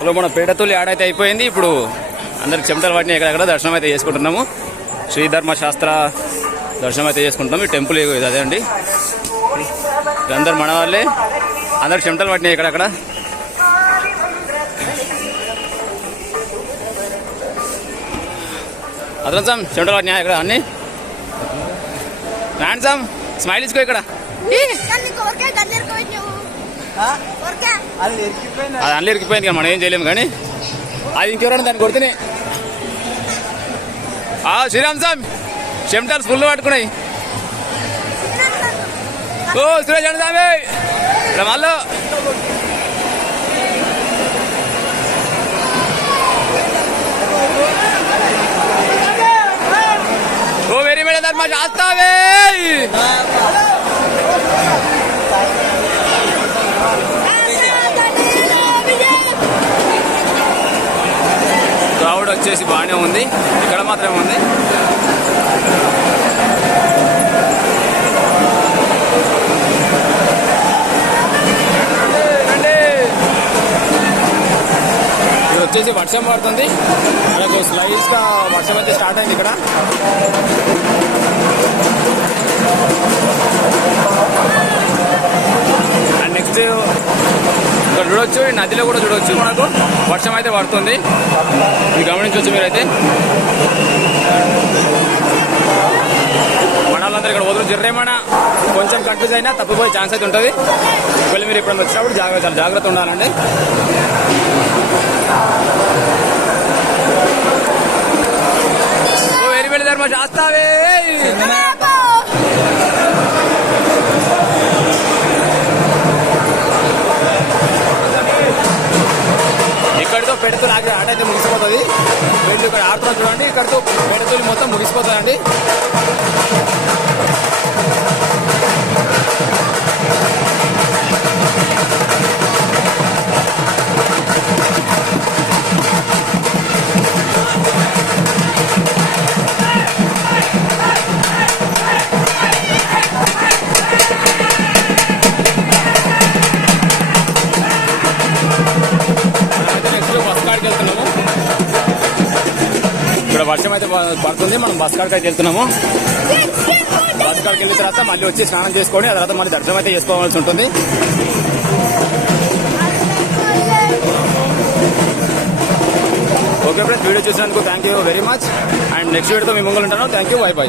ఇప్పుడు మన పేటతోలి ఆడైతే అయిపోయింది. ఇప్పుడు అందరికి చెమటలు పట్టిన ఎక్కడెక్కడ దర్శనం అయితే చేసుకుంటున్నాము. శ్రీధర్మ శాస్త్ర దర్శనం అయితే చేసుకుంటున్నాము. ఈ టెంపుల్ ఇది అదే అండి. అందరు మన వాళ్ళే, అందరు చెమటలు పట్టినాయి ఎక్కడెక్కడ. అదృష్టం చెమటలు పట్టినాయి ఇక్కడ అన్ని. రాండ్సమ్ స్మైల్ ఇచ్చుకో ఇక్కడ. అది అన్నీ ఇరికిపోయింది కానీ మనం ఏం చేయలేము. కానీ అది ఇంకెవరైనా దాన్ని కొడితేనే. శ్రీరామ్ సామ్ చెమటలు ఫుల్ పట్టుకున్నాయి. ఓ సురేష్ అండి సామి ఇక్కడ మళ్ళీ ఓ వెరీ మేడం ధర్మ చేస్తావే. క్రౌడ్ వచ్చేసి బాగానే ఉంది. ఇక్కడ మాత్రమే ఉంది. ఇది వచ్చేసి వర్షం పడుతుంది. మనకు స్లైడ్స్గా వర్షం అయితే స్టార్ట్ అయింది ఇక్కడ. అండ్ నెక్స్ట్ ఇక్కడ చూడొచ్చు, ఈ నదిలో కూడా చూడొచ్చు. మనకు వర్షం అయితే పడుతుంది, ఇది గమనించవచ్చు మీరైతే. మన వాళ్ళందరూ ఇక్కడ వదులు జర్రేమన్నా కొంచెం కన్ఫ్యూజ్ అయినా తప్పిపోయే ఛాన్స్ అయితే ఉంటుంది. ఒకవేళ మీరు ఎప్పుడైనా వచ్చినప్పుడు జాగ్రత్త ఉండాలండి. వెరీ వెరీ ధర్మ చేస్తావే. ఇక్కడితో పెడతలు ఆట అయితే ముగిసిపోతుంది. వీళ్ళు ఇక్కడ ఆడుతున్నారు చూడండి. ఇక్కడితో పెడతలు మొత్తం ముగిసిపోతాయండి. ఇక్కడ వర్షం అయితే పడుతుంది. మనం బస్ కాడికి అయితే వెళ్తున్నాము. బస్ కాడికి వెళ్ళిన తర్వాత మళ్ళీ వచ్చి స్నానం చేసుకొని ఆ తర్వాత మళ్ళీ దర్శనం అయితే చేసుకోవాల్సి ఉంటుంది. ఓకే ఫ్రెండ్స్, వీడియో చూసినందుకు thank you very much. And next వీడియోతో మీ ముంగలు ఉంటాను. Thank you, by by.